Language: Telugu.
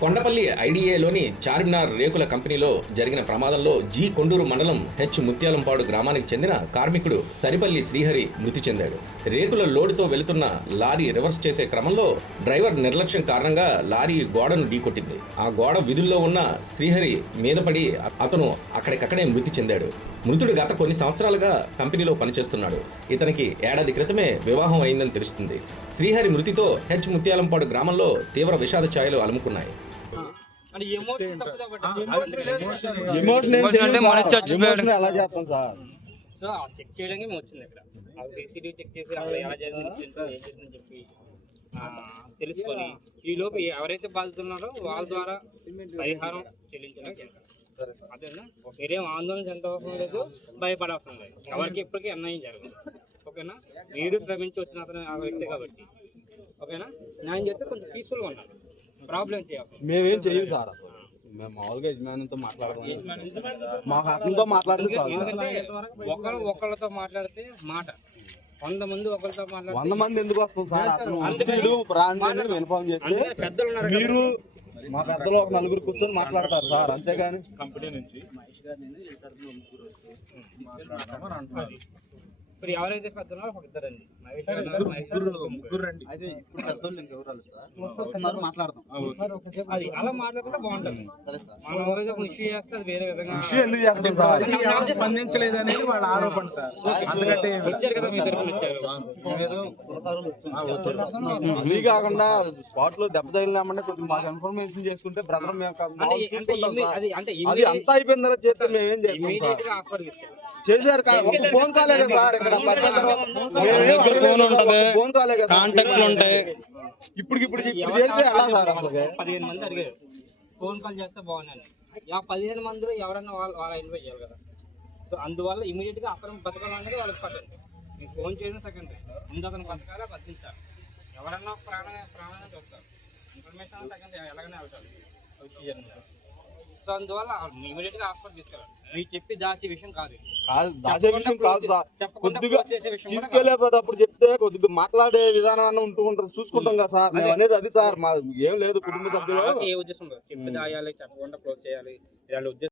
కొండపల్లి ఐడిఏలోని చార్మినార్ రేకుల కంపెనీలో జరిగిన ప్రమాదంలో జి కొండూరు మండలం హెచ్ ముత్యాలంపాడు గ్రామానికి చెందిన కార్మికుడు సరిపల్లి శ్రీహరి మృతి చెందాడు. రేకుల లోడుతో వెళుతున్న లారీ రివర్స్ చేసే క్రమంలో డ్రైవర్ నిర్లక్ష్యం కారణంగా లారీ గోడను ఢీకొట్టింది. ఆ గోడ విధుల్లో ఉన్న శ్రీహరి మీద పడి అతను అక్కడికక్కడే మృతి చెందాడు. మృతుడు గత కొన్ని సంవత్సరాలుగా కంపెనీలో పనిచేస్తున్నాడు. ఇతనికి ఏడాది క్రితమే వివాహం అయిందని తెలుస్తుంది. శ్రీహరి మృతితో హెచ్ ముత్యాలంపాడు గ్రామంలో తీవ్ర విషాద ఛాయలు అలుముకున్నాయి. సో చెక్ చేయడానికి వచ్చింది ఇక్కడ సీసీటీవీ చెక్ చేసి అక్కడ ఎలా జరిగిందని చెప్పి తెలుసుకొని ఈ లోపు ఎవరైతే బాధితున్నారో వాళ్ళ ద్వారా పరిహారం చెల్లించడానికి అదేనా మీరేం ఆందోళన చెందవసరం లేదు, భయపడవసరం లేదు. ఎవరికి ఇప్పటికీ అన్యాయం జరగదు. ఓకేనా, మీరు శ్రమించి వచ్చిన అతను ఆ వ్యక్తి కాబట్టి ఓకేనా, న్యాయం చేస్తే కొంచెం పీస్ఫుల్గా ఉండాలి. ప్రాబ్లం చేయాలి. మేమేం చెయ్యము సార్, మేము మామూలుగా యజమానితో మాట్లాడతాం, మాకు అతనితో మాట్లాడితే ఒకళ్ళతో మాట్లాడితే మాట 100 మంది ఒకరితో మాట్లాడితే 100 మంది ఎందుకు వస్తాం సార్? ఇన్ఫార్మ్ చేస్తే మీరు మా పెద్దలు ఒక నలుగురు కూర్చొని మాట్లాడతారు సార్, అంతేగాని కంపెనీ నుంచి ఇప్పుడు ఎవరైతే పెద్దలో ఒక ఇద్దరండి అయితే ఇప్పుడు పెద్దోళ్ళు ఇంకెవరు సార్ మాట్లాడదాం. అది అలా మాట్లాడితే బాగుంటుంది. మనం ఎవరైతే ఇష్యూ చేస్తే అది వేరే విధంగా ఇష్యూ ఎందుకు చేస్తాం సార్? స్పందించలేదు అనేది వాళ్ళ ఆరోపణ సార్. అందుకంటే వచ్చారు కదా మీ తరఫున వచ్చారు. అది కాకుండా స్పాట్ లో దెబ్బ తగిలినామంటే కొంచెం మాకు ఇన్ఫర్మేషన్ చేసుకుంటే బ్రదర్ అది అంతా అయిపోయిన తర్వాత చేస్తే మేమేం చేస్తాం సార్? హాస్పిటల్ తీసుకెళ్ళి చేశారు ఒక ఫోన్ కాలే కదా సార్, ఇక్కడ ఫోన్ ఉంటది, ఫోన్ కాలే కదా, కాంటాక్ట్లు ఉంటాయి. ఇప్పుడు చేస్తే ఎలా సార్? అసలు 15 మంది అడిగారు ఫోన్ కాల్ చేస్తే బాగున్నాను. 15 మందిలో ఎవరైనా వాళ్ళ ఇన్వైట్ చేయాలి కదా. సో అందువల్ల ఇమీడియట్ గా అతను బతకాలన్నది వాళ్ళకి పట్టండి. మీకు ఫోన్ చేయడం సెకండరీ, ముందు అతను బతకాలా బతికించాలి. ఎవరన్నా ప్రాణాన్ని చూస్తారు, ఇన్ఫర్మేషన్ సెకండ్ ఎలాగనే అవుతారు. సో అందువల్ల ఇమీడియట్ గా హాస్పిటల్ తీసుకెళ్ళాలి. మీరు చెప్పి దాచే విషయం కాదు, దాచే విషయం కాదు సార్. కొద్దిగా తీసుకెళ్ళేటప్పుడు చెప్తే కొద్దిగా మాట్లాడే విధానం అన్న ఉంటుంటారు, చూసుకుంటాం కదా సార్. మేము అనేది అది సార్, మా ఏం లేదు కుటుంబ సభ్యులు ఏ ఉద్దేశం చెప్పి దాయాలి, చెప్పకుండా క్లోజ్ చేయాలి ఇలాంటి ఉద్దేశం